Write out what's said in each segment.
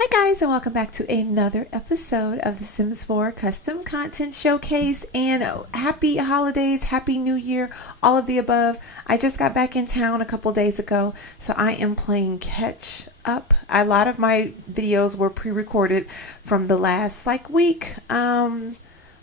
Hi guys, and welcome back to another episode of the Sims 4 Custom Content Showcase, and happy holidays, happy new year, all of the above. I just got back in town a couple days ago, so I am playing catch up. A lot of my videos were pre-recorded from the last week, a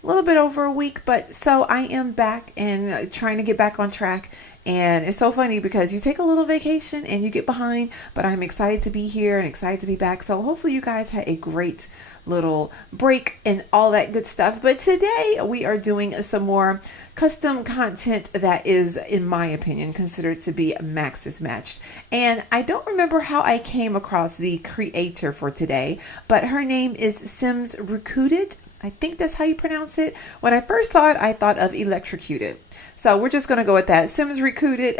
little bit over a week, but so I am back and trying to get back on track. And it's so funny because you take a little vacation and you get behind, but I'm excited to be here and excited to be back. So hopefully you guys had a great little break and all that good stuff. But today we are doing some more custom content that is, in my opinion, considered to be Max's matched. And I don't remember how I came across the creator for today, but her name is Simsrocuted. I think that's how you pronounce it. When I first saw it, I thought of electrocuted. So we're just going to go with that. Simsrocuted.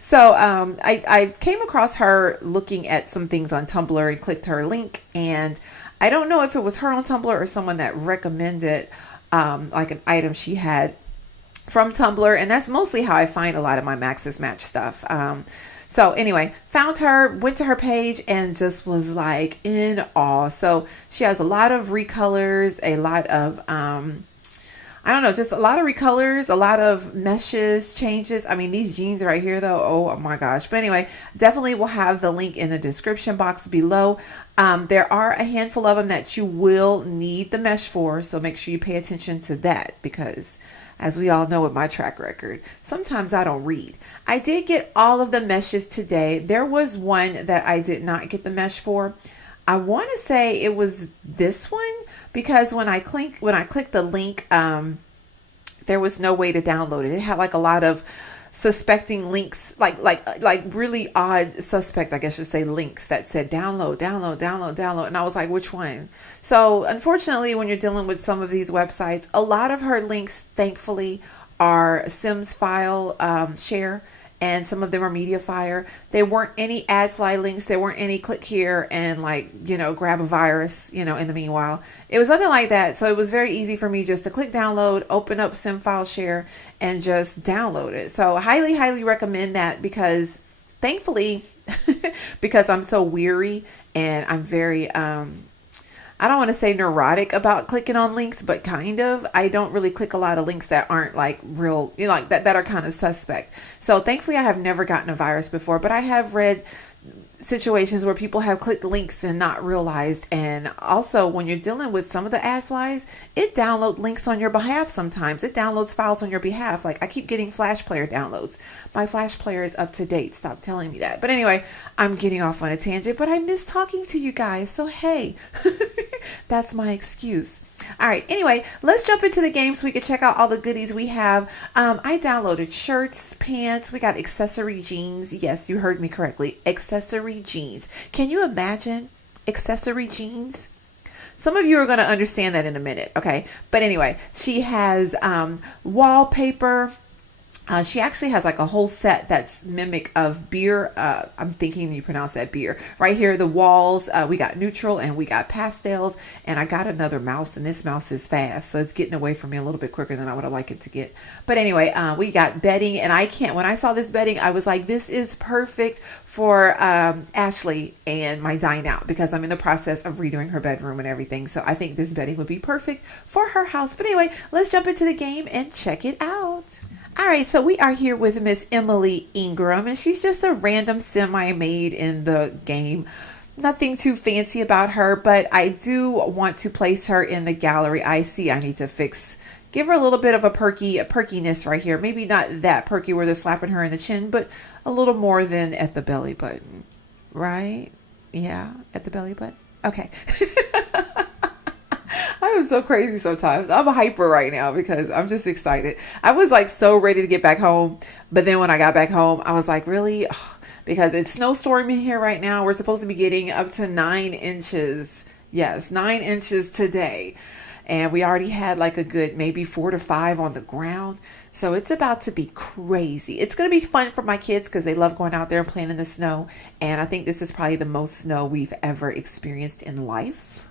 So I came across her looking at some things on Tumblr and clicked her link. And I don't know if it was her on Tumblr or someone that recommended like an item she had from Tumblr. And that's mostly how I find a lot of my Max's Match stuff. So anyway, found her, went to her page, and just was like in awe. So she has a lot of recolors, a lot of, I don't know, just a lot of recolors, a lot of meshes, changes. I mean, these jeans right here though, oh my gosh. But anyway, definitely will have the link in the description box below. There are a handful of them that you will need the mesh for. So make sure you pay attention to that because, as we all know with my track record, sometimes I don't read. I did get all of the meshes today. There was one that I did not get the mesh for. I want to say it was this one because when I clicked the link, there was no way to download it. It had like a lot of suspecting links, like really odd suspect, I guess you say, links that said download. And I was like, which one? So unfortunately, when you're dealing with some of these websites, a lot of her links, thankfully, are Sims file share, and some of them are Mediafire. There weren't any AdFly links. There weren't any click here and grab a virus, in the meanwhile. It was nothing like that. So it was very easy for me just to click download, open up Sim file share, and just download it. So highly, highly recommend that because thankfully, because I'm so weary and I'm very, I don't want to say neurotic about clicking on links, but kind of. I don't really click a lot of links that aren't like real, that are kind of suspect. So thankfully I have never gotten a virus before, but I have read situations where people have clicked links and not realized. And also when you're dealing with some of the ad flies, it downloads links on your behalf. Sometimes it downloads files on your behalf. Like I keep getting Flash Player downloads. My Flash Player is up to date. Stop telling me that. But anyway, I'm getting off on a tangent, but I miss talking to you guys. So hey, that's my excuse. All right. Anyway, let's jump into the game so we can check out all the goodies we have. I downloaded shirts, pants. We got accessory jeans. Yes, you heard me correctly. Accessory jeans. Can you imagine accessory jeans? Some of you are going to understand that in a minute. Okay. But anyway, she has wallpaper. She actually has like a whole set that's mimic of beer. I'm thinking you pronounce that beer. Right here, the walls, we got neutral and we got pastels. And I got another mouse, and this mouse is fast. So it's getting away from me a little bit quicker than I would have liked it to get. But anyway, we got bedding, and when I saw this bedding, I was like, this is perfect for Ashley and my dine out because I'm in the process of redoing her bedroom and everything. So I think this bedding would be perfect for her house. But anyway, let's jump into the game and check it out. All right, so we are here with Miss Emily Ingram, and she's just a random sim I made in the game. Nothing too fancy about her, but I do want to place her in the gallery. I see I need to give her a little bit of a perkiness right here. Maybe not that perky where they're slapping her in the chin, but a little more than at the belly button, right? Yeah, at the belly button. Okay. I am so crazy sometimes. I'm hyper right now because I'm just excited. I was like so ready to get back home. But then when I got back home, I was like, really? Ugh. Because it's snowstorming here right now. We're supposed to be getting up to 9 inches. Yes, 9 inches today. And we already had like a good maybe 4 to 5 on the ground. So it's about to be crazy. It's going to be fun for my kids because they love going out there and playing in the snow. And I think this is probably the most snow we've ever experienced in life.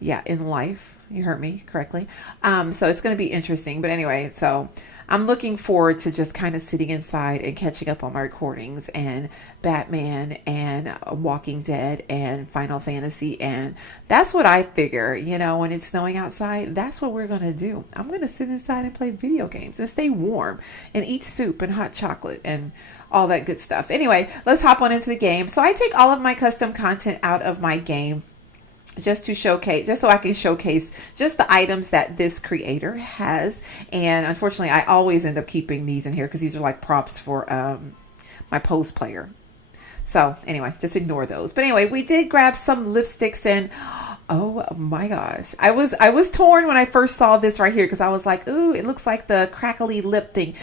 Yeah, in life. You heard me correctly. So it's going to be interesting. But anyway, so I'm looking forward to just kind of sitting inside and catching up on my recordings and Batman and Walking Dead and Final Fantasy. And that's what I figure, when it's snowing outside, that's what we're going to do. I'm going to sit inside and play video games and stay warm and eat soup and hot chocolate and all that good stuff. Anyway, let's hop on into the game. So I take all of my custom content out of my game just so I can showcase just the items that this creator has. And unfortunately, I always end up keeping these in here because these are like props for my pose player. So anyway, just ignore those. But anyway, we did grab some lipsticks, and oh my gosh, I was torn when I first saw this right here because I was like, ooh, it looks like the crackly lip thing.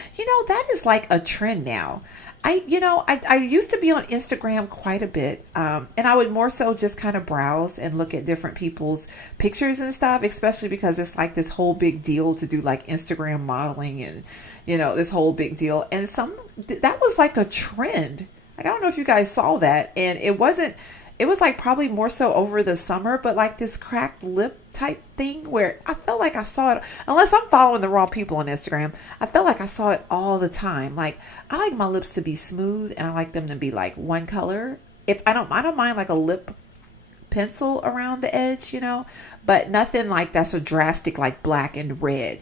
That is like a trend now. I used to be on Instagram quite a bit, and I would more so just kind of browse and look at different people's pictures and stuff, especially because it's like this whole big deal to do like Instagram modeling and, this whole big deal. And that was like a trend. Like, I don't know if you guys saw that, and it was like probably more so over the summer, but like this cracked lip type thing where I felt like I saw it, unless I'm following the wrong people on Instagram, I felt like I saw it all the time. Like, I like my lips to be smooth and I like them to be like one color. If I don't mind like a lip pencil around the edge, but nothing like that's a drastic like black and red,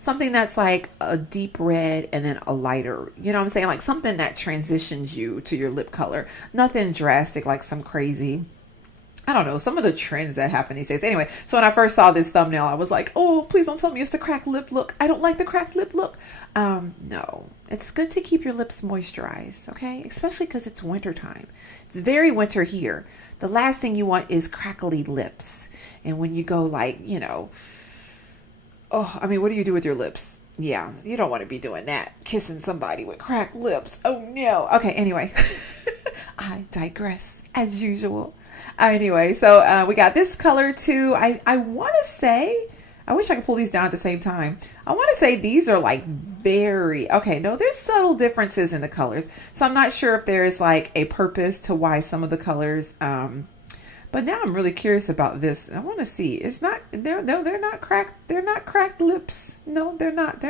something that's like a deep red and then a lighter, what I'm saying? Like something that transitions you to your lip color, nothing drastic, like some crazy, I don't know, some of the trends that happen these days. Anyway, so when I first saw this thumbnail, I was like, oh, please don't tell me it's the cracked lip look. I don't like the cracked lip look. No, it's good to keep your lips moisturized, okay? Especially because it's winter time. It's very winter here. The last thing you want is crackly lips. And when you go like, what do you do with your lips? Yeah, you don't want to be doing that. Kissing somebody with cracked lips. Oh no. Okay, anyway, I digress as usual. Anyway, so we got this color too. I want to say, I wish I could pull these down at the same time. I want to say these are like there's subtle differences in the colors. So I'm not sure if there is like a purpose to why some of the colors, but now I'm really curious about this. I want to see. It's not, they're not cracked. They're not cracked lips. No, they're not.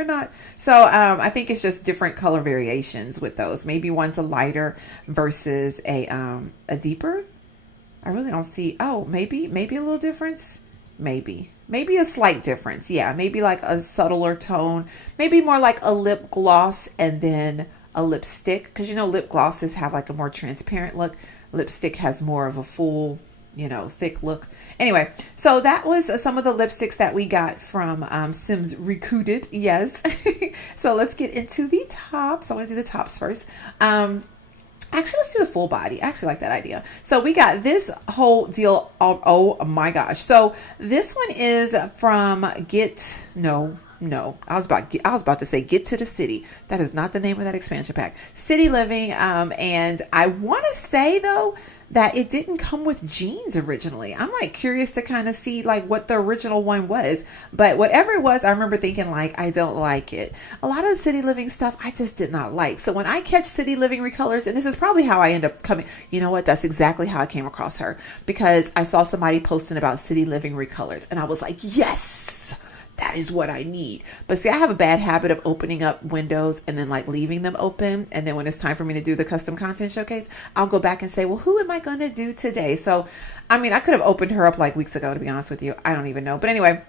So I think it's just different color variations with those. Maybe one's a lighter versus a deeper. I really don't see. Oh, maybe a little difference. Maybe a slight difference. Yeah, maybe like a subtler tone. Maybe more like a lip gloss and then a lipstick. Because lip glosses have like a more transparent look. Lipstick has more of a full, thick look. Anyway, so that was some of the lipsticks that we got from Simsrocuted. Yes. So let's get into the tops. I want to do the tops first. Actually, let's do the full body. I actually like that idea. So we got this whole deal. Oh my gosh. So this one is from I was about to say Get to the City. That is not the name of that expansion pack. City Living. And I want to say though that it didn't come with jeans originally. I'm like curious to kind of see like what the original one was, but whatever it was, I remember thinking like, I don't like it. A lot of the City Living stuff I just did not like. So when I catch City Living recolors, and this is probably how I end up coming, you know what? That's exactly how I came across her, because I saw somebody posting about City Living recolors and I was like, yes, that is what I need. But see, I have a bad habit of opening up windows and then like leaving them open. And then when it's time for me to do the custom content showcase, I'll go back and say, well, who am I going to do today? So, I mean, I could have opened her up like weeks ago, to be honest with you. I don't even know. But anyway,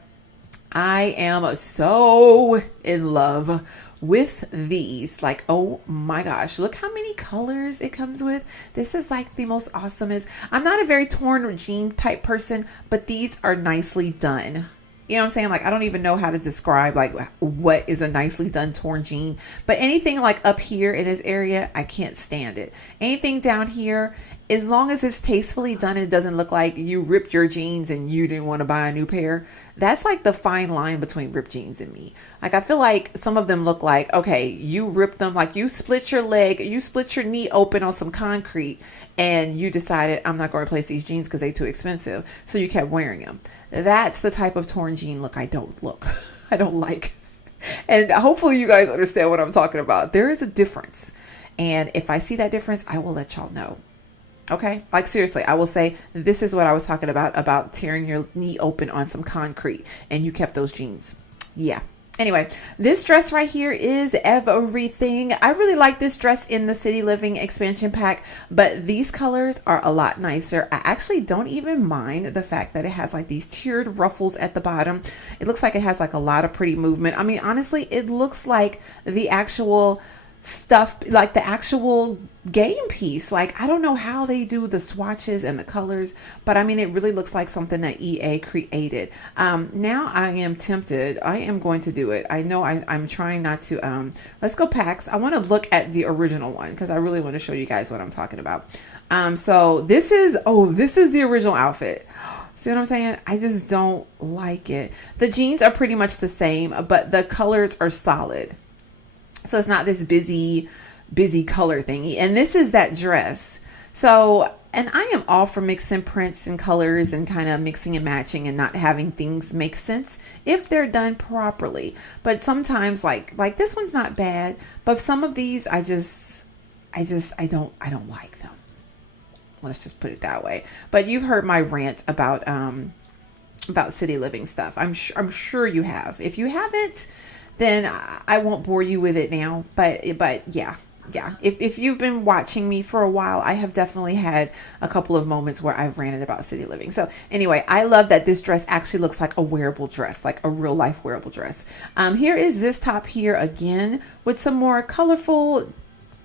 I am so in love with these. Like, oh my gosh, look how many colors it comes with. This is like the most awesomest. I'm not a very torn jean type person, but these are nicely done. You know what I'm saying? Like, I don't even know how to describe like what is a nicely done torn jean, but anything like up here in this area, I can't stand it. Anything down here, as long as it's tastefully done, it doesn't look like you ripped your jeans and you didn't want to buy a new pair. That's like the fine line between ripped jeans and me. Like, I feel like some of them look like, okay, you ripped them, like you split your leg, you split your knee open on some concrete and you decided, I'm not going to replace these jeans because they're too expensive. So you kept wearing them. That's the type of torn jean look I don't like. And hopefully you guys understand what I'm talking about. There is a difference. And if I see that difference, I will let y'all know. Okay. Like seriously, I will say this is what I was talking about tearing your knee open on some concrete and you kept those jeans. Yeah. Anyway, this dress right here is everything. I really like this dress in the City Living expansion pack, but these colors are a lot nicer. I actually don't even mind the fact that it has like these tiered ruffles at the bottom. It looks like it has like a lot of pretty movement. I mean, honestly, it looks like the actual stuff, like the actual game piece. Like, I don't know how they do the swatches and the colors, but I mean, it really looks like something that EA created. Now I am tempted. I am going to do it. I know I'm trying not to. Let's go packs. I want to look at the original one because I really want to show you guys what I'm talking about. So this is the original outfit. See what I'm saying? I just don't like it. The jeans are pretty much the same, but the colors are solid. So it's not this busy color thingy. And this is that dress. So, and I am all for mixing prints and colors and kind of mixing and matching and not having things make sense if they're done properly. But sometimes like this one's not bad, but some of these I don't like them. Let's just put it that way. But you've heard my rant about City Living stuff. I'm sure you have. If you haven't, then I won't bore you with it now. But yeah. If you've been watching me for a while, I have definitely had a couple of moments where I've ranted about City Living. So anyway, I love that this dress actually looks like a wearable dress, like a real life wearable dress. Here is this top here again with some more colorful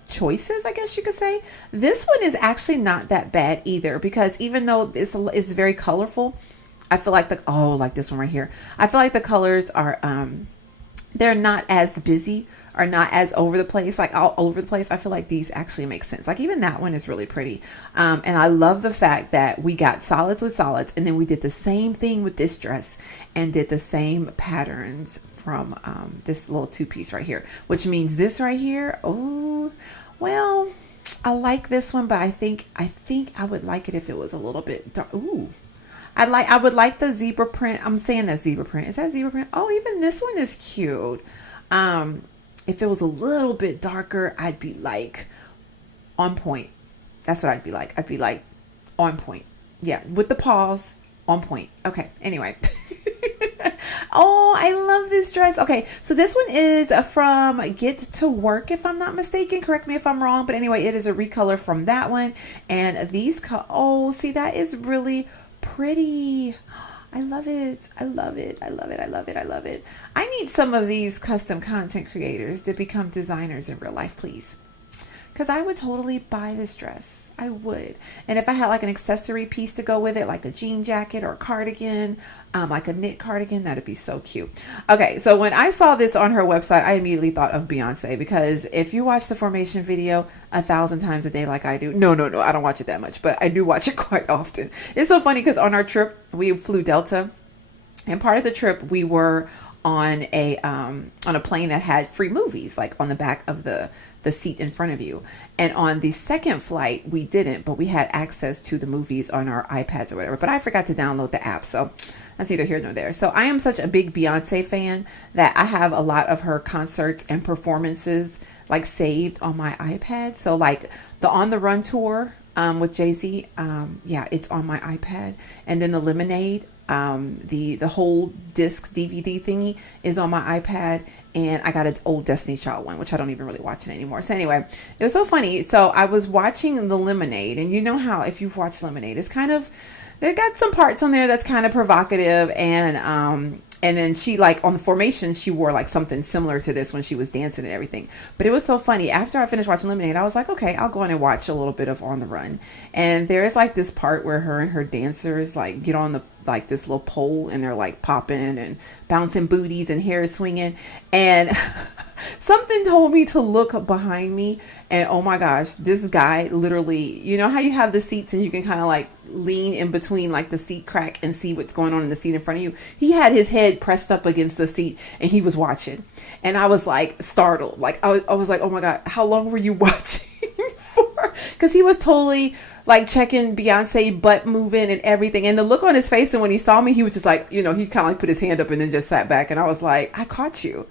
choices, I guess you could say. This one is actually not that bad either, because even though it's very colorful, I feel like like this one right here, I feel like the colors are they're not as busy or not as over the place, like all over the place. I feel like these actually make sense. Like even that one is really pretty. And I love the fact that we got solids with solids, and then we did the same thing with this dress and did the same patterns from this little two-piece right here, which means this right here. Oh, well, I like this one, but I think I would like it if it was a little bit dark. Ooh. I would like the zebra print. I'm saying that zebra print. Is that zebra print? Oh, even this one is cute. If it was a little bit darker, I'd be like on point. That's what I'd be like. I'd be like on point. Yeah, with the paws, on point. Okay, anyway. Oh, I love this dress. Okay, so this one is from Get to Work, if I'm not mistaken. Correct me if I'm wrong. But anyway, it is a recolor from that one. And these, oh, see, that is really pretty. I love it. I love it. I love it. I love it. I love it. I need some of these custom content creators to become designers in real life, please. Because I would totally buy this dress. I would. And if I had like an accessory piece to go with it, like a jean jacket or a cardigan, like a knit cardigan, that'd be so cute. Okay, so when I saw this on her website, I immediately thought of Beyonce, because if you watch the Formation video 1,000 times a day like I do, no, I don't watch it that much, but I do watch it quite often. It's so funny because on our trip, we flew Delta, and part of the trip we were on a plane that had free movies, like on the back of the seat in front of you. And on the second flight, we didn't, but we had access to the movies on our iPads or whatever. But I forgot to download the app, so that's neither here nor there. So I am such a big Beyonce fan that I have a lot of her concerts and performances like saved on my iPad. So like the On the Run tour with Jay-Z, yeah, it's on my iPad. And then the Lemonade, the whole disc DVD thingy is on my iPad. And I got an old Destiny Child one, which I don't even really watch it anymore. So anyway, it was so funny. So I was watching the Lemonade, and you know how if you've watched Lemonade, it's kind of, they got some parts on there that's kind of provocative, and then she, like on the Formation, she wore like something similar to this when she was dancing and everything. But it was so funny. After I finished watching Lemonade, I was like, okay, I'll go in and watch a little bit of On the Run. And there is like this part where her and her dancers like get on the like this little pole, and they're like popping and bouncing booties and hair swinging. And something told me to look behind me, and oh my gosh, this guy literally, you know how you have the seats and you can kind of like lean in between like the seat crack and see what's going on in the seat in front of you. He had his head pressed up against the seat and he was watching. And I was like startled. Like I was like, oh my God, how long were you watching for? Because he was totally like checking Beyonce butt moving and everything. And the look on his face, and when he saw me, he was just like, you know, he kind of like put his hand up and then just sat back. And I was like, I caught you.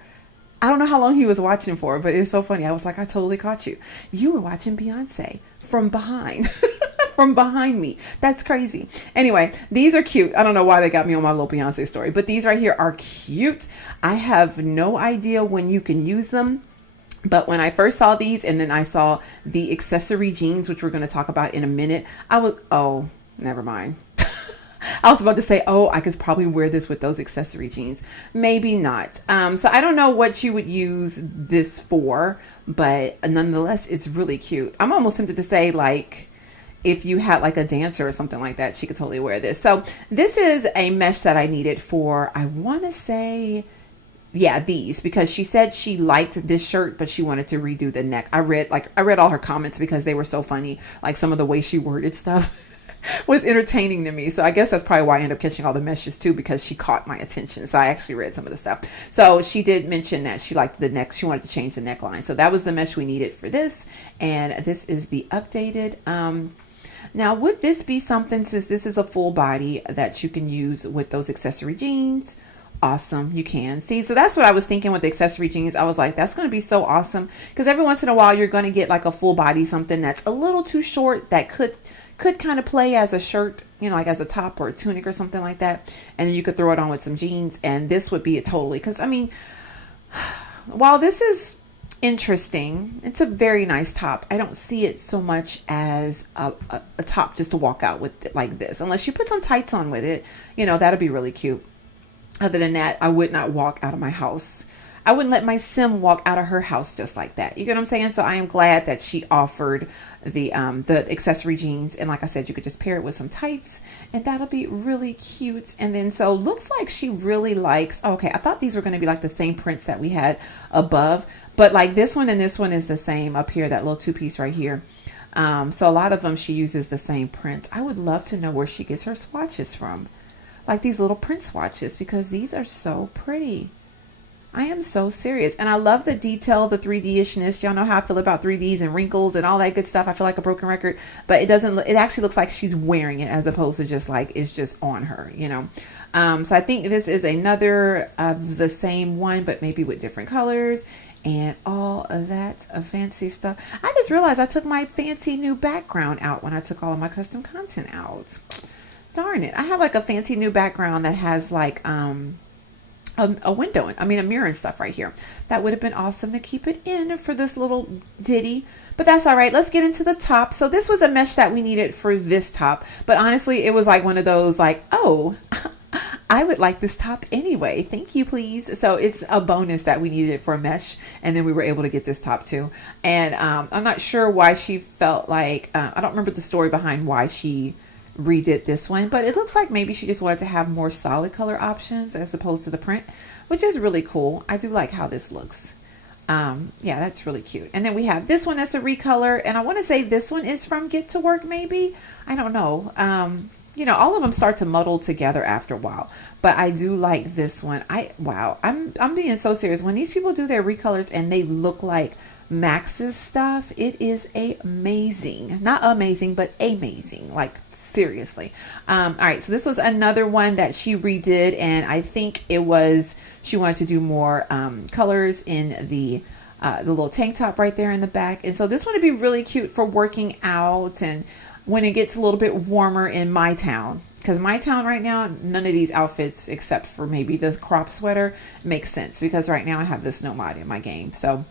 I don't know how long he was watching for, but it's so funny. I was like, I totally caught you. You were watching Beyonce from behind. from behind me. That's crazy. Anyway, these are cute. I don't know why they got me on my little Beyonce story, but these right here are cute. I have no idea when you can use them. But when I first saw these, and then I saw the accessory jeans, which we're going to talk about in a minute, I was, oh, never mind. I was about to say, oh, I could probably wear this with those accessory jeans. Maybe not. So I don't know what you would use this for, but nonetheless, it's really cute. I'm almost tempted to say, like, if you had like a dancer or something like that, she could totally wear this. So this is a mesh that I needed for, I want to say, yeah, these, because she said she liked this shirt, but she wanted to redo the neck. I read all her comments because they were so funny. Like some of the way she worded stuff was entertaining to me. So I guess that's probably why I ended up catching all the meshes too, because she caught my attention. So I actually read some of the stuff. So she did mention that she liked the neck. She wanted to change the neckline. So that was the mesh we needed for this. And this is the updated. Now, would this be something, since this is a full body, that you can use with those accessory jeans? Awesome, you can. See, so that's what I was thinking with the accessory jeans. I was like, that's going to be so awesome, because every once in a while you're going to get like a full body, something that's a little too short that could kind of play as a shirt, you know, like as a top or a tunic or something like that, and then you could throw it on with some jeans, and this would be it totally. Because I mean, while this is interesting, it's a very nice top, I don't see it so much as a top just to walk out with it like this, unless you put some tights on with it, you know, that'd be really cute. Other than that, I would not walk out of my house. I wouldn't let my sim walk out of her house just like that. You get what I'm saying? So I am glad that she offered the accessory jeans. And like I said, you could just pair it with some tights, and that'll be really cute. And then, so looks like she really likes, okay, I thought these were going to be like the same prints that we had above, but like this one and this one is the same up here, that little two piece right here. So a lot of them, she uses the same prints. I would love to know where she gets her swatches from. Like these little print swatches, because these are so pretty. I am so serious. And I love the detail, the 3D-ishness. Y'all know how I feel about 3Ds and wrinkles and all that good stuff. I feel like a broken record, but it doesn't, it actually looks like she's wearing it as opposed to just like, it's just on her, you know? So I think this is another of the same one, but maybe with different colors and all of that fancy stuff. I just realized I took my fancy new background out when I took all of my custom content out. Darn it. I have like a fancy new background that has like a window, a mirror and stuff right here. That would have been awesome to keep it in for this little ditty, but that's all right. Let's get into the top. So this was a mesh that we needed for this top, but honestly, it was like one of those like, oh, I would like this top anyway. Thank you, please. So it's a bonus that we needed it for a mesh, and then we were able to get this top too. And I'm not sure why she felt like, I don't remember the story behind why she redid this one, but it looks like maybe she just wanted to have more solid color options as opposed to the print, which is really cool. I do like how this looks. Yeah, that's really cute. And then we have this one that's a recolor, and I want to say this one is from Get to Work, maybe. I don't know. You know, all of them start to muddle together after a while, but I do like this one. Wow, I'm being so serious. When these people do their recolors and they look like Max's stuff, it is amazing. Not amazing, but amazing. Like, seriously. All right, so this was another one that she redid, and I think it was, she wanted to do more colors in the little tank top right there in the back. And so this one would be really cute for working out and when it gets a little bit warmer in my town. Because my town right now, none of these outfits, except for maybe the crop sweater, makes sense. Because right now I have the snow mod in my game. So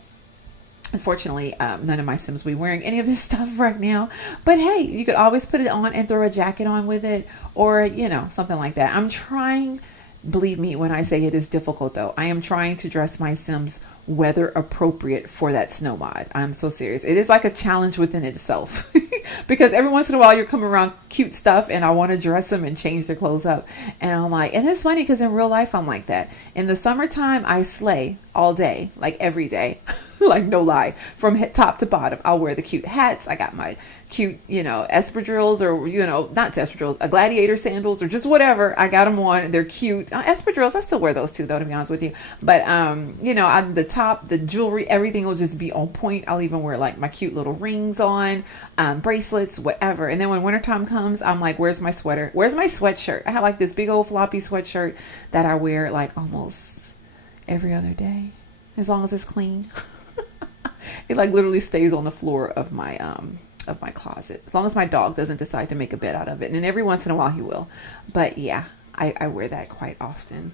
unfortunately, none of my Sims will be wearing any of this stuff right now. But hey, you could always put it on and throw a jacket on with it. Or, you know, something like that. I'm trying, believe me when I say it is difficult though. I am trying to dress my Sims weather appropriate for that snow mod. I'm so serious. It is like a challenge within itself. Because every once in a while you're coming around cute stuff and I want to dress them and change their clothes up. And I'm like, and it's funny because in real life I'm like that. In the summertime I slay all day, like every day. Like no lie, from top to bottom. I'll wear the cute hats. I got my cute, you know, espadrilles, or, you know, not espadrilles, gladiator sandals, or just whatever. I got them on. They're cute. Espadrilles, I still wear those too, though, to be honest with you. But, you know, on the top, the jewelry, everything will just be on point. I'll even wear like my cute little rings on, bracelets, whatever. And then when wintertime comes, I'm like, where's my sweater? Where's my sweatshirt? I have like this big old floppy sweatshirt that I wear like almost every other day, as long as it's clean. It like literally stays on the floor of my of my closet, as long as my dog doesn't decide to make a bed out of it. And then every once in a while he will. But yeah, I wear that quite often,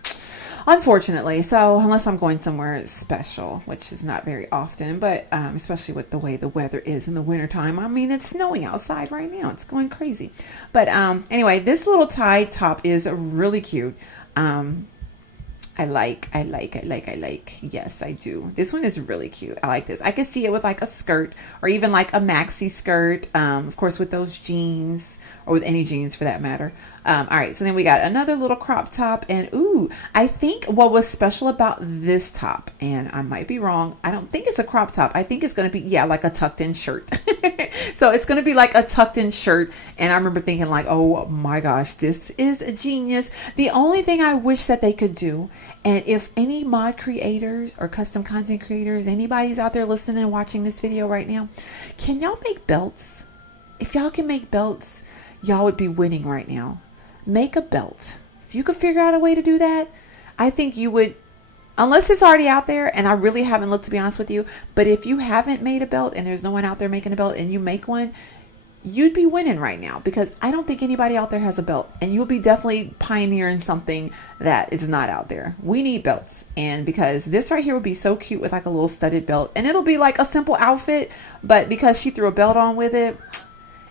unfortunately. So unless I'm going somewhere special, which is not very often, but especially with the way the weather is in the wintertime. I mean, it's snowing outside right now. It's going crazy. But anyway, this little tie top is really cute. I like. Yes, I do. This one is really cute. I like this. I could see it with like a skirt or even like a maxi skirt. Of course, with those jeans or with any jeans for that matter. All right. So then we got another little crop top, and ooh, I think what was special about this top, and I might be wrong, I don't think it's a crop top. I think it's going to be, yeah, like a tucked in shirt. So it's going to be like a tucked in shirt. And I remember thinking like, oh my gosh, this is a genius. The only thing I wish that they could do, and if any mod creators or custom content creators, anybody's out there listening and watching this video right now, can y'all make belts? If y'all can make belts, y'all would be winning right now. Make a belt. If you could figure out a way to do that, I think you would, unless it's already out there, and I really haven't looked, to be honest with you, but if you haven't made a belt and there's no one out there making a belt and you make one, you'd be winning right now, because I don't think anybody out there has a belt, and you'll be definitely pioneering something that is not out there. We need belts, and because this right here would be so cute with like a little studded belt, and it'll be like a simple outfit, but because she threw a belt on with it,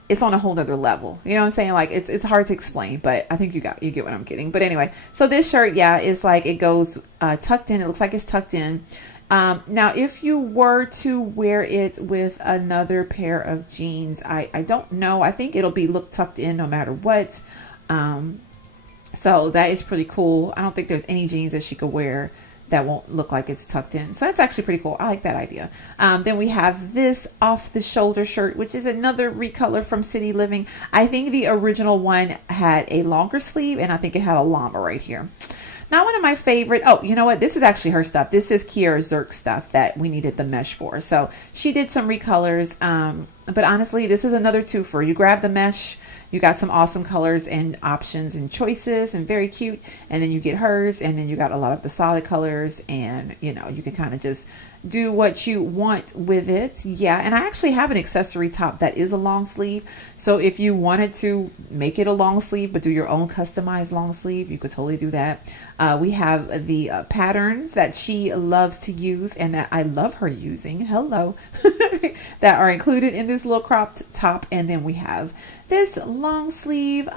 it's on a whole nother level. You know what I'm saying? Like it's hard to explain, but I think you get what I'm getting. But anyway, so this shirt, yeah, is like, it goes tucked in. It looks like it's tucked in. Now, if you were to wear it with another pair of jeans, I don't know. I think it'll look tucked in no matter what. So that is pretty cool. I don't think there's any jeans that she could wear that won't look like it's tucked in. So that's actually pretty cool. I like that idea. Then we have this off the shoulder shirt, which is another recolor from City Living. I think the original one had a longer sleeve, and I think it had a llama right here. Not one of my favorite. Oh, you know what? This is actually her stuff. This is Kiara Zirk stuff that we needed the mesh for. So she did some recolors. But honestly, this is another twofer. You grab the mesh, you got some awesome colors and options and choices, and very cute. And then you get hers, and then you got a lot of the solid colors, and you know, you can kind of just do what you want with it. Yeah, and I actually have an accessory top that is a long sleeve. So if you wanted to make it a long sleeve but do your own customized long sleeve, you could totally do that. We have the patterns that she loves to use and that I love her using, hello, that are included in this little cropped top. And then we have this long sleeve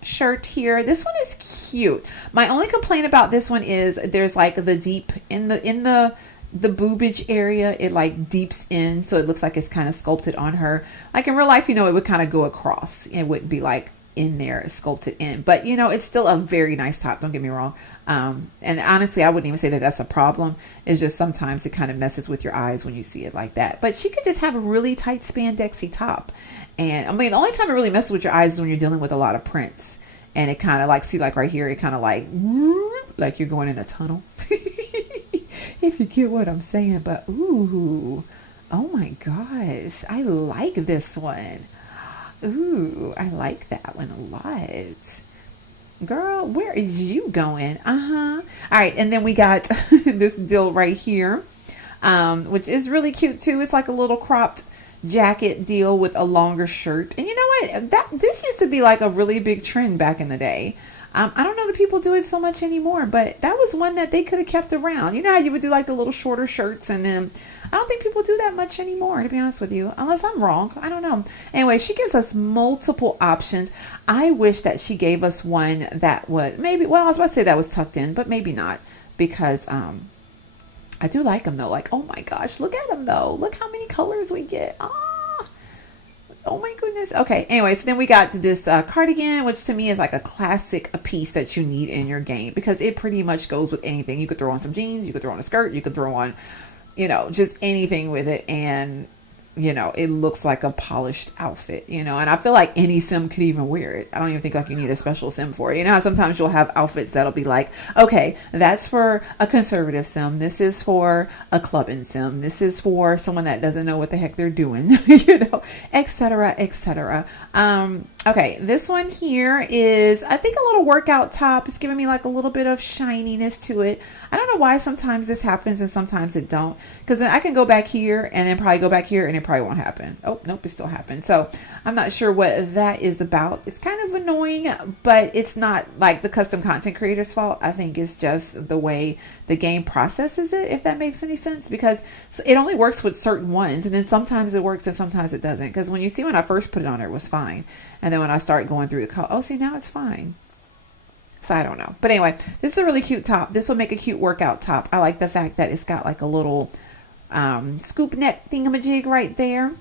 shirt here. This one is cute. My only complaint about this one is there's like the deep in the boobage area. It like deeps in, so it looks like it's kind of sculpted on her. Like in real life, you know, it would kind of go across. It wouldn't be like in there sculpted in, but you know, it's still a very nice top, don't get me wrong. And honestly, I wouldn't even say that that's a problem. It's just sometimes it kind of messes with your eyes when you see it like that. But she could just have a really tight spandexy top. And I mean, the only time it really messes with your eyes is when you're dealing with a lot of prints, and it kind of like, see, like right here, it kind of like you're going in a tunnel. If you get what I'm saying. But ooh, oh my gosh, I like this one. Ooh, I like that one a lot. Girl, where is you going? All right, and then we got this deal right here, which is really cute too. It's like a little cropped jacket deal with a longer shirt. And you know what? This used to be like a really big trend back in the day. I don't know that people do it so much anymore, but that was one that they could have kept around. You know how you would do like the little shorter shirts, and then I don't think people do that much anymore, to be honest with you, unless I'm wrong. I don't know. Anyway, she gives us multiple options. I wish that she gave us one that was maybe, well, I was about to say that was tucked in, but maybe not, because I do like them though. Like, oh my gosh, look at them though. Look how many colors we get. Oh my goodness. Okay. Anyway, so then we got this cardigan, which to me is like a classic piece that you need in your game, because it pretty much goes with anything. You could throw on some jeans, you could throw on a skirt, you could throw on, you know, just anything with it. And, you know, it looks like a polished outfit, you know, and I feel like any sim could even wear it. I don't even think like you need a special sim for it. You know how sometimes you'll have outfits that'll be like, okay, that's for a conservative sim. This is for a clubbing sim. This is for someone that doesn't know what the heck they're doing, you know, etc., etc. Okay, this one here is, I think, a little workout top. It's giving me like a little bit of shininess to it. I don't know why sometimes this happens and sometimes it don't. Because then I can go back here and then probably go back here and it probably won't happen. Oh, nope, it still happened. So I'm not sure what that is about. It's kind of annoying, but it's not like the custom content creator's fault. I think it's just the way the game processes it, if that makes any sense. Because it only works with certain ones. And then sometimes it works and sometimes it doesn't. Because when you see when I first put it on, it was fine. And then when I start going through the color, oh, see, now it's fine. So I don't know. But anyway, this is a really cute top. This will make a cute workout top. I like the fact that it's got like a little scoop neck thingamajig right there.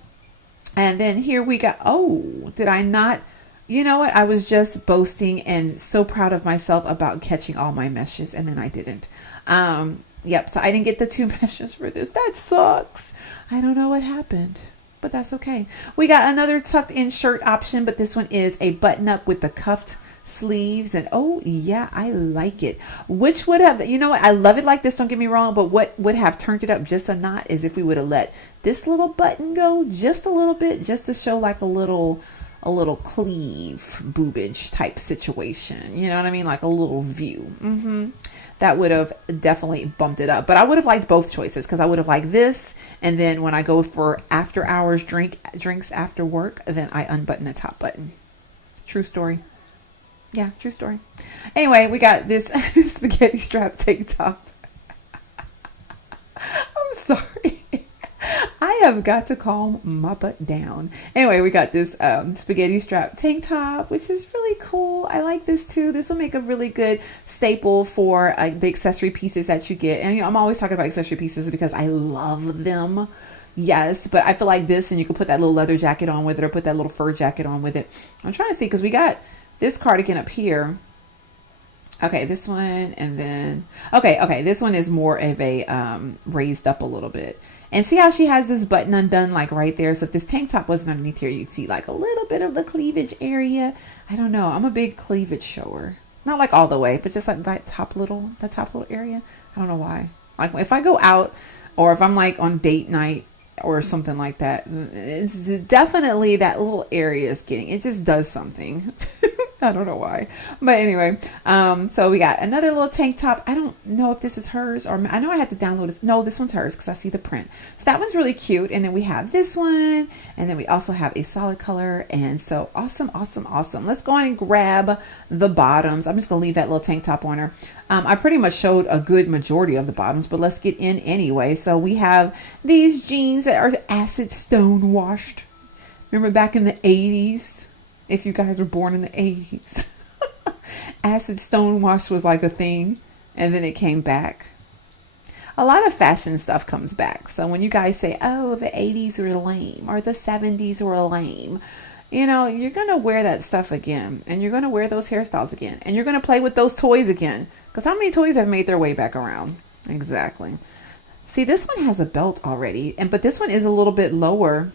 And then here we got, oh, did I not? You know what? I was just boasting and so proud of myself about catching all my meshes. And then I didn't. Yep. So I didn't get the 2 meshes for this. That sucks. I don't know what happened. But that's okay. We got another tucked in shirt option, but this one is a button up with the cuffed sleeves. And oh yeah, I like it. Which would have, you know what? I love it like this, don't get me wrong, but what would have turned it up just a knot is if we would have let this little button go just a little bit, just to show like a little cleave boobage type situation. You know what I mean? Like a little view. That would have definitely bumped it up. But I would have liked both choices because I would have liked this. And then when I go for after hours drinks after work, then I unbutton the top button. True story. Yeah, true story. Anyway, we got this spaghetti strap tank top. I'm sorry. I have got to calm my butt down. Anyway, we got this spaghetti strap tank top, which is really cool. I like this too. This will make a really good staple for the accessory pieces that you get. And you know, I'm always talking about accessory pieces because I love them. Yes, but I feel like this, and you can put that little leather jacket on with it or put that little fur jacket on with it. I'm trying to see because we got this cardigan up here. Okay, this one, and then, okay, this one is more of a raised up a little bit. And see how she has this button undone like right there. So if this tank top wasn't underneath here, you'd see like a little bit of the cleavage area. I don't know. I'm a big cleavage shower. Not like all the way, but just like that top little area. I don't know why. Like if I go out or if I'm like on date night or something like that, it's definitely that little area is getting, it just does something. I don't know why, but anyway, so we got another little tank top. I don't know if this is hers or I know I had to download it. No, this one's hers because I see the print. So that one's really cute. And then we have this one, and then we also have a solid color. And so awesome. Let's go on and grab the bottoms. I'm just gonna leave that little tank top on her. I pretty much showed a good majority of the bottoms, but let's get in anyway. So we have these jeans that are acid stone washed. Remember back in the 80s? If you guys were born in the 80s, acid stone wash was like a thing, and then it came back. A lot of fashion stuff comes back. So when you guys say, oh, the 80s were lame or the 70s were lame, you know, you're going to wear that stuff again, and you're going to wear those hairstyles again, and you're going to play with those toys again. Because how many toys have made their way back around? Exactly. See, this one has a belt already, but this one is a little bit lower.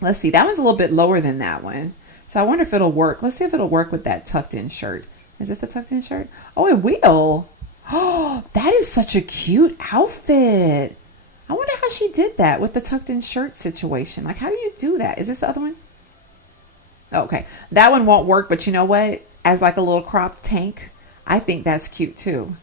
Let's see, that one's a little bit lower than that one. So I wonder if it'll work. Let's see if it'll work with that tucked in shirt. Is this the tucked in shirt? Oh, it will. Oh, that is such a cute outfit. I wonder how she did that with the tucked in shirt situation. Like, how do you do that? Is this the other one? Okay. That one won't work, but you know what? As like a little cropped tank, I think that's cute too.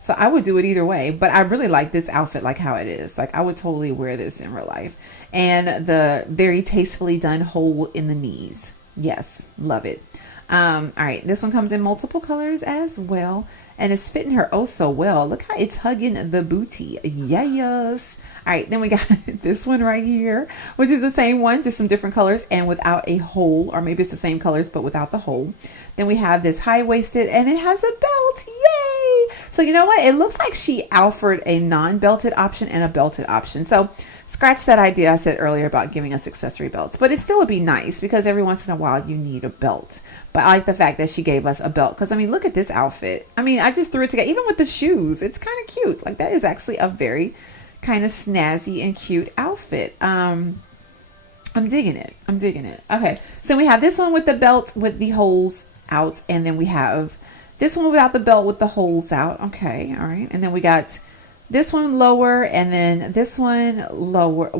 So I would do it either way, but I really like this outfit like how it is. Like I would totally wear this in real life. And the very tastefully done hole in the knees. Yes, love it. All right, this one comes in multiple colors as well, and it's fitting her oh so well. Look how it's hugging the booty. Yes. All right, then we got this one right here, which is the same one, just some different colors and without a hole, or maybe it's the same colors but without the hole. Then we have this high-waisted, and it has a belt. Yay! So you know what? It looks like she offered a non-belted option and a belted option. So scratch that idea I said earlier about giving us accessory belts, but it still would be nice because every once in a while you need a belt. But I like the fact that she gave us a belt because I mean, look at this outfit. I mean, I just threw it together, even with the shoes. It's kind of cute. Like that is actually a very kind of snazzy and cute outfit. I'm digging it. Okay, so we have this one with the belt with the holes out, and then we have this one without the belt with the holes out. Okay, all right, and then we got this one lower, and then this one lower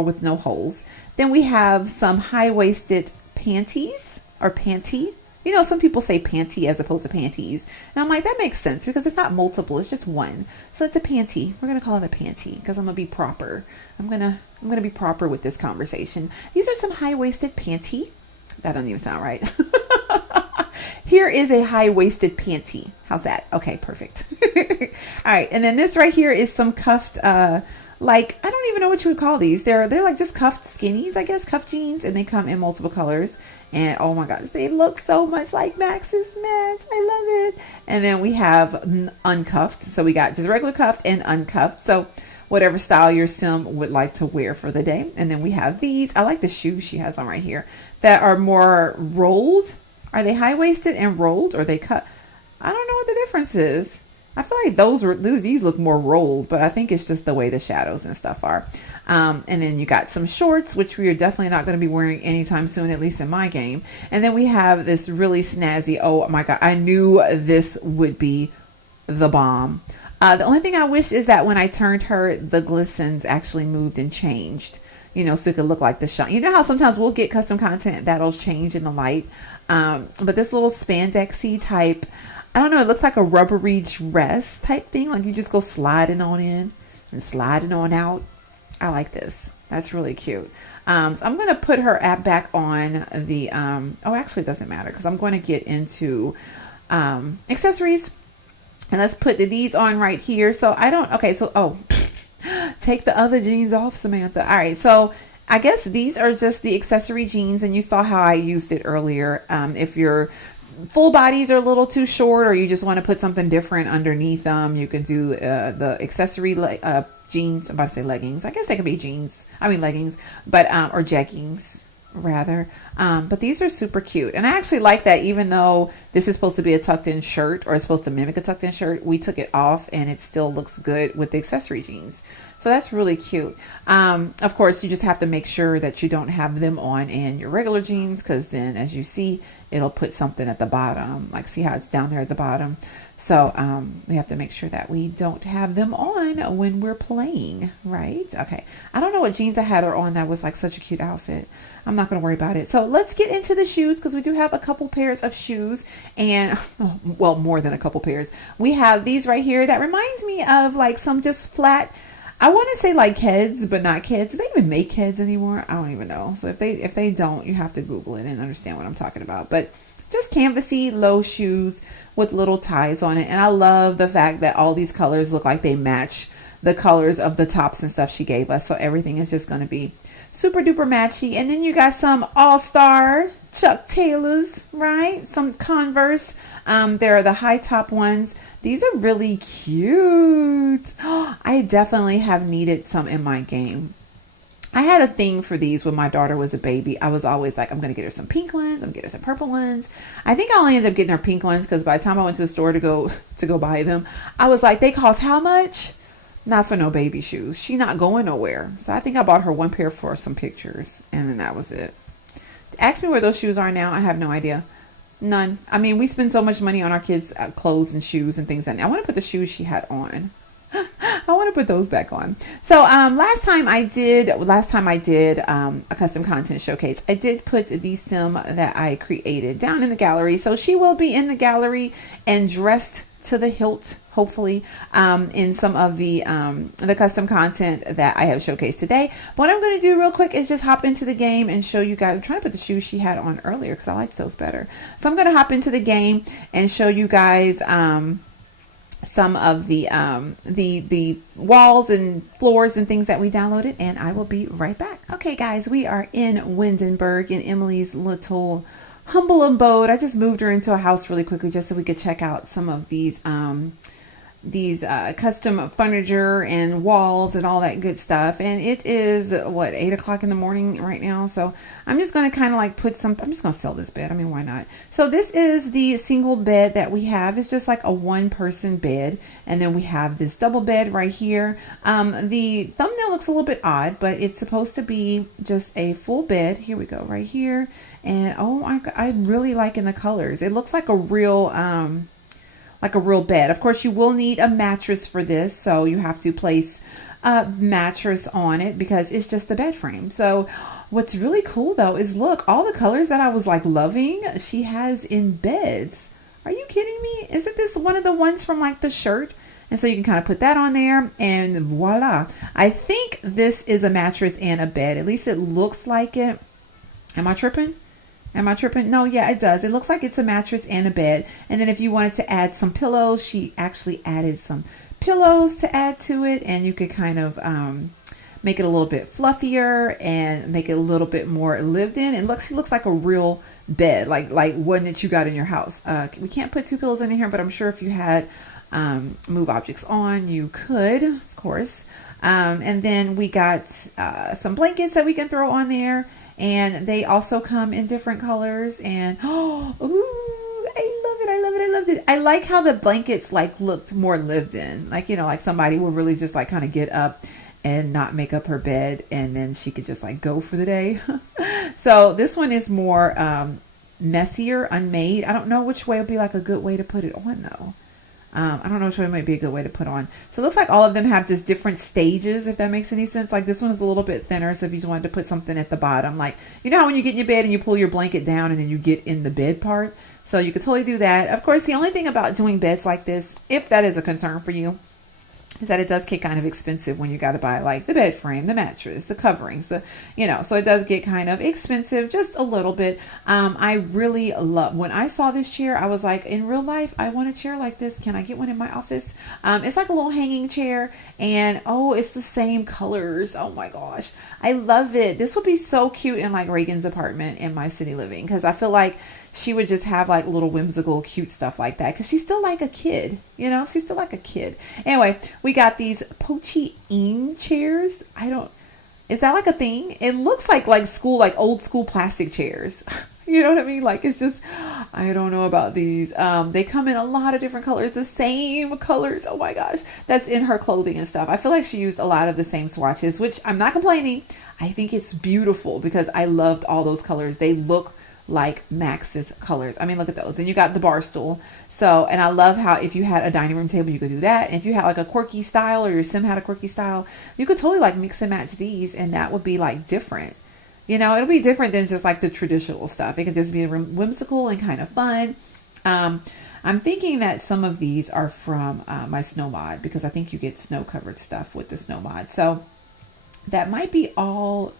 with no holes. Then we have some high-waisted panties, or panty. You know, some people say panty as opposed to panties. And I'm like, that makes sense because it's not multiple, it's just one. So it's a panty. We're going to call it a panty because I'm going to be proper. I'm going to be proper with this conversation. These are some high-waisted panty. That doesn't even sound right. Here is a high-waisted panty. How's that? Okay, perfect. All right. And then this right here is some cuffed, like, I don't even know what you would call these. They're like just cuffed skinnies, I guess, cuffed jeans, and they come in multiple colors. And oh my gosh, they look so much like Max's match. I love it. And then we have uncuffed. So we got just regular cuffed and uncuffed. So whatever style your sim would like to wear for the day. And then we have these. I like the shoes she has on right here that are more rolled. Are they high-waisted and rolled, or are they cut? I don't know what the difference is. I feel like these look more rolled, but I think it's just the way the shadows and stuff are. And then you got some shorts, which we are definitely not going to be wearing anytime soon, at least in my game. And then we have this really snazzy, oh my God, I knew this would be the bomb. The only thing I wish is that when I turned her, the glistens actually moved and changed, you know, so it could look like the shine. You know how sometimes we'll get custom content that'll change in the light. But this little spandexy type, I don't know, it looks like a rubbery dress type thing. Like you just go sliding on in and sliding on out. I like this. That's really cute. So I'm going to put her back on the, oh, actually it doesn't matter because I'm going to get into accessories. And let's put these on right here. So I don't, okay, so, oh, take the other jeans off, Samantha. All right, so I guess these are just the accessory jeans, and you saw how I used it earlier. If your full bodies are a little too short, or you just want to put something different underneath them, you can do the accessory jeans. I'm about to say leggings. I guess they could be jeans. I mean leggings, but or jeggings rather. But these are super cute, and I actually like that. Even though this is supposed to be a tucked-in shirt, or it's supposed to mimic a tucked-in shirt, we took it off, and it still looks good with the accessory jeans. So that's really cute. Of course, you just have to make sure that you don't have them on in your regular jeans, because then, as you see, it'll put something at the bottom. Like, see how it's down there at the bottom? So we have to make sure that we don't have them on when we're playing, right? Okay. I don't know what jeans I had her on that was like such a cute outfit. I'm not going to worry about it. So let's get into the shoes, because we do have a couple pairs of shoes, and well, more than a couple pairs. We have these right here that reminds me of like some just flat, I want to say like Keds, but not Keds. Do they even make Keds anymore? I don't even know. So if they don't, you have to Google it and understand what I'm talking about. But just canvasy low shoes with little ties on it. And I love the fact that all these colors look like they match the colors of the tops and stuff she gave us. So everything is just going to be super duper matchy. And then you got some all-star Chuck Taylors, right? Some Converse. They're the high top ones. These are really cute. I definitely have needed some in my game. I had a thing for these when my daughter was a baby. I was always like, I'm going to get her some pink ones. I'm going to get her some purple ones. I think I only ended up getting her pink ones because by the time I went to the store to go buy them, I was like, they cost how much? Not for no baby shoes. She not going nowhere. So I think I bought her one pair for some pictures, and then that was it. Ask me where those shoes are now. I have no idea. None. I mean, we spend so much money on our kids' clothes and shoes and things like that. I want to put the shoes she had on. I want to put those back on. So last time I did a custom content showcase, I did put the sim that I created down in the gallery. So she will be in the gallery and dressed to the hilt, hopefully, in some of the custom content that I have showcased today. But what I'm going to do real quick is just hop into the game and show you guys. I'm trying to put the shoes she had on earlier because I liked those better. So I'm going to hop into the game and show you guys some of the walls and floors and things that we downloaded, and I will be right back. Okay, guys, we are in Windenburg in Emily's little humble abode. I just moved her into a house really quickly just so we could check out some of these custom furniture and walls and all that good stuff. And it is what, 8 o'clock in the morning right now. So I'm just going to kind of like put some, I'm just going to sell this bed. I mean, why not? So this is the single bed that we have. It's just like a one person bed. And then we have this double bed right here. The thumbnail looks a little bit odd, but it's supposed to be just a full bed. Here we go, right here. And oh my God, I'm really liking the colors. It looks like a real bed. Of course, you will need a mattress for this, so you have to place a mattress on it because it's just the bed frame. So What's really cool though is look, all the colors that I was like loving, she has in beds. Are you kidding me? Isn't this one of the ones from like the shirt? And so you can kind of put that on there and voila. I think this is a mattress and a bed. At least it looks like it. Am I tripping? Am I tripping? No, yeah, it does. It looks like it's a mattress and a bed. And then if you wanted to add some pillows, she actually added some pillows to add to it. And you could kind of make it a little bit fluffier and make it a little bit more lived in. And she looks like a real bed, like one that you got in your house. We can't put 2 pillows in here, but I'm sure if you had move objects on, you could, of course. And then we got some blankets that we can throw on there, and they also come in different colors. And oh, ooh, I love it. I love it. I loved it. I like how the blankets like looked more lived in, like, you know, like somebody would really just like kind of get up and not make up her bed, and then she could just like go for the day. So this one is more messier, unmade. I don't know which way would be like a good way to put it on though. I don't know which way might be a good way to put on. So it looks like all of them have just different stages, if that makes any sense. Like this one is a little bit thinner. So if you just wanted to put something at the bottom, like, you know how when you get in your bed and you pull your blanket down and then you get in the bed part. So you could totally do that. Of course, the only thing about doing beds like this, if that is a concern for you, is that it does get kind of expensive when you got to buy like the bed frame, the mattress, the coverings, so it does get kind of expensive just a little bit. I really love, when I saw this chair, I was like, in real life, I want a chair like this. Can I get one in my office? It's like a little hanging chair, and oh, it's the same colors. Oh my gosh. I love it. This would be so cute in like Reagan's apartment in my city living, because I feel like she would just have like little whimsical, cute stuff like that. Because she's still like a kid, you know, she's still like a kid. Anyway, we got these pochi-ing chairs. Is that like a thing? It looks like school, like old school plastic chairs. You know what I mean? Like, it's just, I don't know about these. They come in a lot of different colors, the same colors. Oh my gosh. That's in her clothing and stuff. I feel like she used a lot of the same swatches, which I'm not complaining. I think it's beautiful because I loved all those colors. They look like Max's colors. I mean, look at those. Then you got the bar stool. So, and I love how if you had a dining room table, you could do that. And if you had like a quirky style, or your sim had a quirky style, you could totally like mix and match these, and that would be like different. You know, it'll be different than just like the traditional stuff. It could just be whimsical and kind of fun. I'm thinking that some of these are from my snow mod, because I think you get snow covered stuff with the snow mod. So that might be all.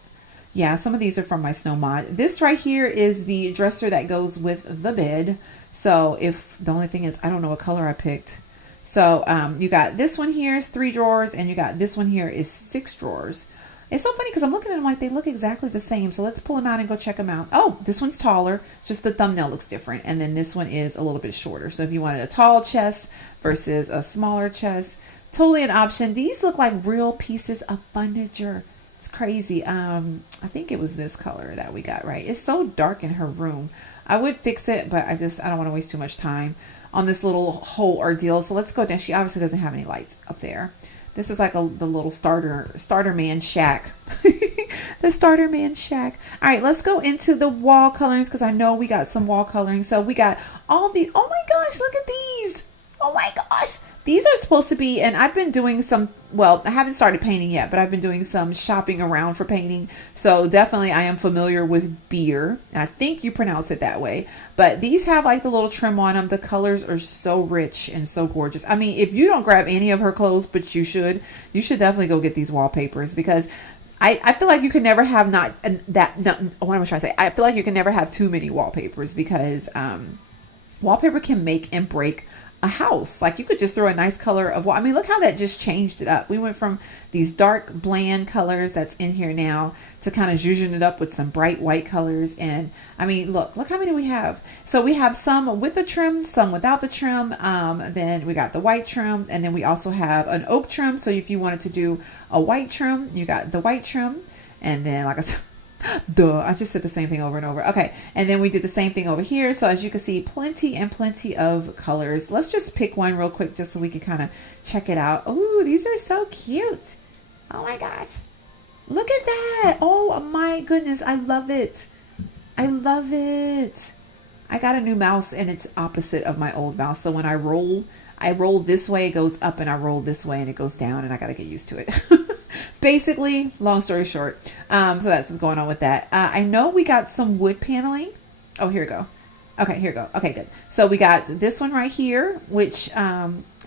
Yeah, some of these are from my snow mod. This right here is the dresser that goes with the bed. So if the only thing is, I don't know what color I picked. So you got this one here is 3 drawers, and you got this one here is 6 drawers. It's so funny because I'm looking at them like they look exactly the same. So let's pull them out and go check them out. Oh, this one's taller. Just the thumbnail looks different. And then this one is a little bit shorter. So if you wanted a tall chest versus a smaller chest, totally an option. These look like real pieces of furniture. It's crazy. I think it was this color that we got, right? It's so dark in her room. I would fix it, but I don't want to waste too much time on this little whole ordeal. So let's go down. She obviously doesn't have any lights up there. This is like the little starter man shack. The starter man shack. All right, let's go into the wall colorings, because I know we got some wall coloring. So we got all these. Oh my gosh, look at these. Oh my gosh. These are supposed to be, and I've been doing some, well, I haven't started painting yet, but I've been doing some shopping around for painting. So definitely I am familiar with beer, and I think you pronounce it that way. But these have like the little trim on them. The colors are so rich and so gorgeous. I mean, if you don't grab any of her clothes, but you should definitely go get these wallpapers, because I feel like you can never have what am I trying to say? I feel like you can never have too many wallpapers, because wallpaper can make and break a house. Like, you could just throw a nice color of, I mean, look how that just changed it up. We went from these dark bland colors that's in here now to kind of zhuzhing it up with some bright white colors. And I mean, look how many we have. So we have some with the trim, some without the trim. Then we got the white trim, and then we also have an oak trim. So if you wanted to do a white trim, you got the white trim. And then, like I said, duh, I just said the same thing over and over. Okay, and then we did the same thing over here. So as you can see, plenty and plenty of colors. Let's just pick one real quick just so we can kind of check it out. Oh, these are so cute. Oh my gosh. Look at that. Oh my goodness. I love it. I love it. I got a new mouse, and it's opposite of my old mouse. So when I roll this way, it goes up, and I roll this way and it goes down, and I got to get used to it. basically, long story short, so that's what's going on with that. I know we got some wood paneling. Oh, here we go. Okay, here we go. Okay, good. So we got this one right here, which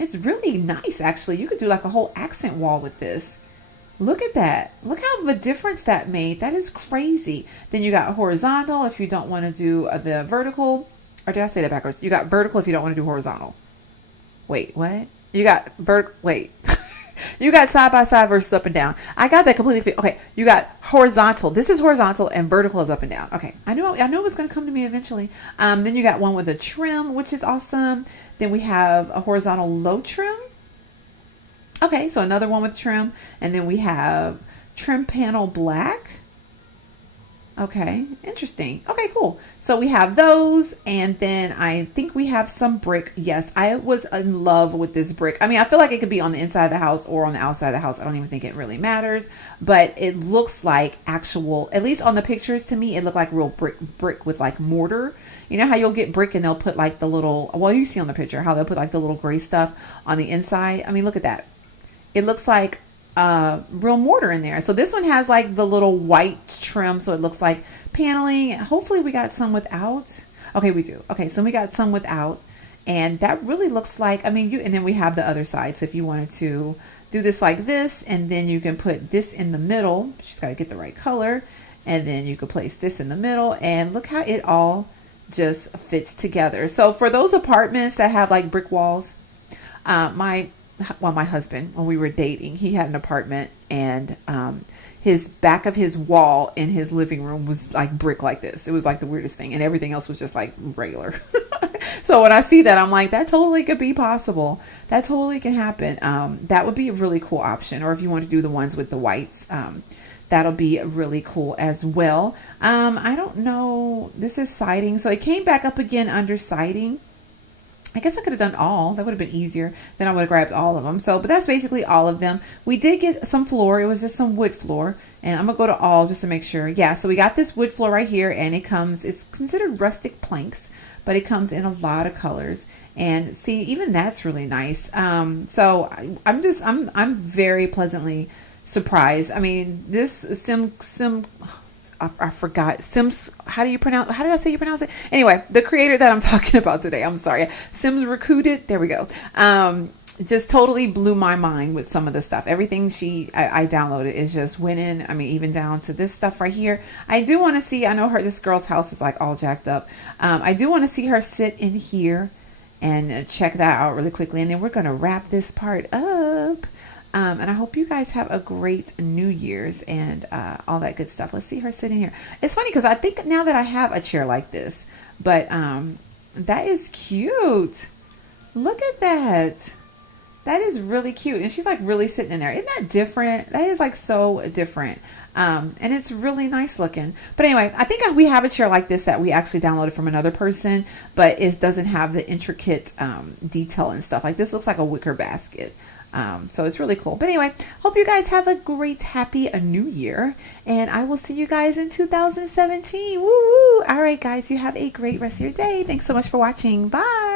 it's really nice, actually. You could do like a whole accent wall with this. Look at that. Look how of a difference that made. That is crazy. Then you got horizontal if you don't want to do the vertical. Or did I say that backwards? You got vertical if you don't want to do horizontal. Wait, what? You got wait. You got side by side versus up and down. I got that completely. Okay, you got horizontal. This is horizontal and vertical is up and down. Okay, I know it was going to come to me eventually. Then you got one with a trim, which is awesome. Then we have a horizontal low trim. Okay, so another one with trim. And then we have trim panel black. Okay, interesting. Okay, cool. So we have those, and then I think we have some brick. Yes, I was in love with this brick. I mean, I feel like it could be on the inside of the house or on the outside of the house. I don't even think it really matters, but it looks like actual, at least on the pictures to me, it looked like real brick with like mortar. You know how you'll get brick and they'll put like the little, well, you see on the picture how they'll put like the little gray stuff on the inside. I mean, look at that. It looks like real mortar in there. So this one has like the little white trim, so it looks like paneling. Hopefully we got some without. Okay, we do. Okay, so we got some without, and that really looks like, I mean, and then we have the other side. So if you wanted to do this like this, and then you can put this in the middle, you just got to get the right color, and then you could place this in the middle, and look how it all just fits together. So for those apartments that have like brick walls, my husband, when we were dating, he had an apartment, and his back of his wall in his living room was like brick like this. It was like the weirdest thing, and everything else was just like regular. So when I see that, I'm like, that totally could be possible. That totally can happen. That would be a really cool option. Or if you want to do the ones with the whites, that'll be really cool as well. I don't know. This is siding. So it came back up again under siding. I guess I could have done all. That would have been easier. Then I would have grabbed all of them. So, but that's basically all of them. We did get some floor. It was just some wood floor. And I'm going to go to all just to make sure. Yeah, so we got this wood floor right here. And it's considered rustic planks, but it comes in a lot of colors. And see, even that's really nice. So I'm very pleasantly surprised. I mean, this I forgot. How did I say you pronounce it? Anyway, the creator that I'm talking about today, I'm sorry, Simsrocuted, there we go. Just totally blew my mind with some of the stuff. Everything I downloaded is just winning. I mean, even down to this stuff right here. I do want to see, I know this girl's house is like all jacked up. I do want to see her sit in here and check that out really quickly. And then we're going to wrap this part up. And I hope you guys have a great New Year's and all that good stuff. Let's see her sitting here. It's funny because I think now that I have a chair like this, but that is cute. Look at that. That is really cute. And she's like really sitting in there. Isn't that different? That is like so different. And it's really nice looking. But anyway, I think we have a chair like this that we actually downloaded from another person, but it doesn't have the intricate detail and stuff. Like this looks like a wicker basket. So it's really cool. But anyway, hope you guys have a great, happy new year. And I will see you guys in 2017. Woo woo. All right, guys, you have a great rest of your day. Thanks so much for watching. Bye.